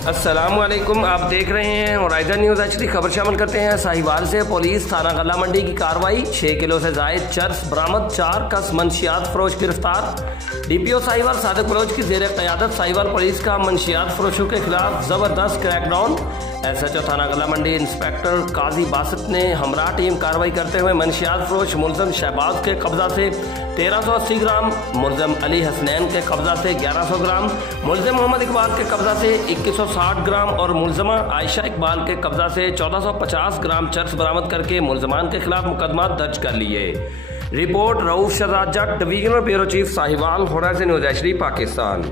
अस्सलामुअलैकुम, आप देख रहे हैं होराइजन न्यूज़ HD। खबर शामिल करते हैं। साहिवाल से पुलिस थाना गल्ला मंडी की कार्रवाई। 6 किलो से जायद चर्स बरामद, 4 कस मंशियात फरोश गिरफ्तार। DPO साहिवाल सादिक बलोच की जेर क़यादत साहिवाल पुलिस का मंशियात फरोशों के खिलाफ जबरदस्त क्रैकडाउन। SHO थाना गल्ला मंडी इंस्पेक्टर काजी बासित ने हमरा टीम कार्रवाई करते हुए मंशियात फरोश मुलजम शहबाज के कब्जा से 1380 ग्राम, मुलजम अली हसनैन के कब्जा से 1100 ग्राम, मुलजम मोहम्मद इकबाल के कब्जा से 2160 ग्राम और मुलजमा आयशा इकबाल के कब्जा से 1450 ग्राम चर्स बरामद करके मुलजमान के खिलाफ मुकदमा दर्ज कर लिए। Report Rauf Shahzad Jatt, divisional bureau chief Sahiwal, Horizon News HD, Pakistan.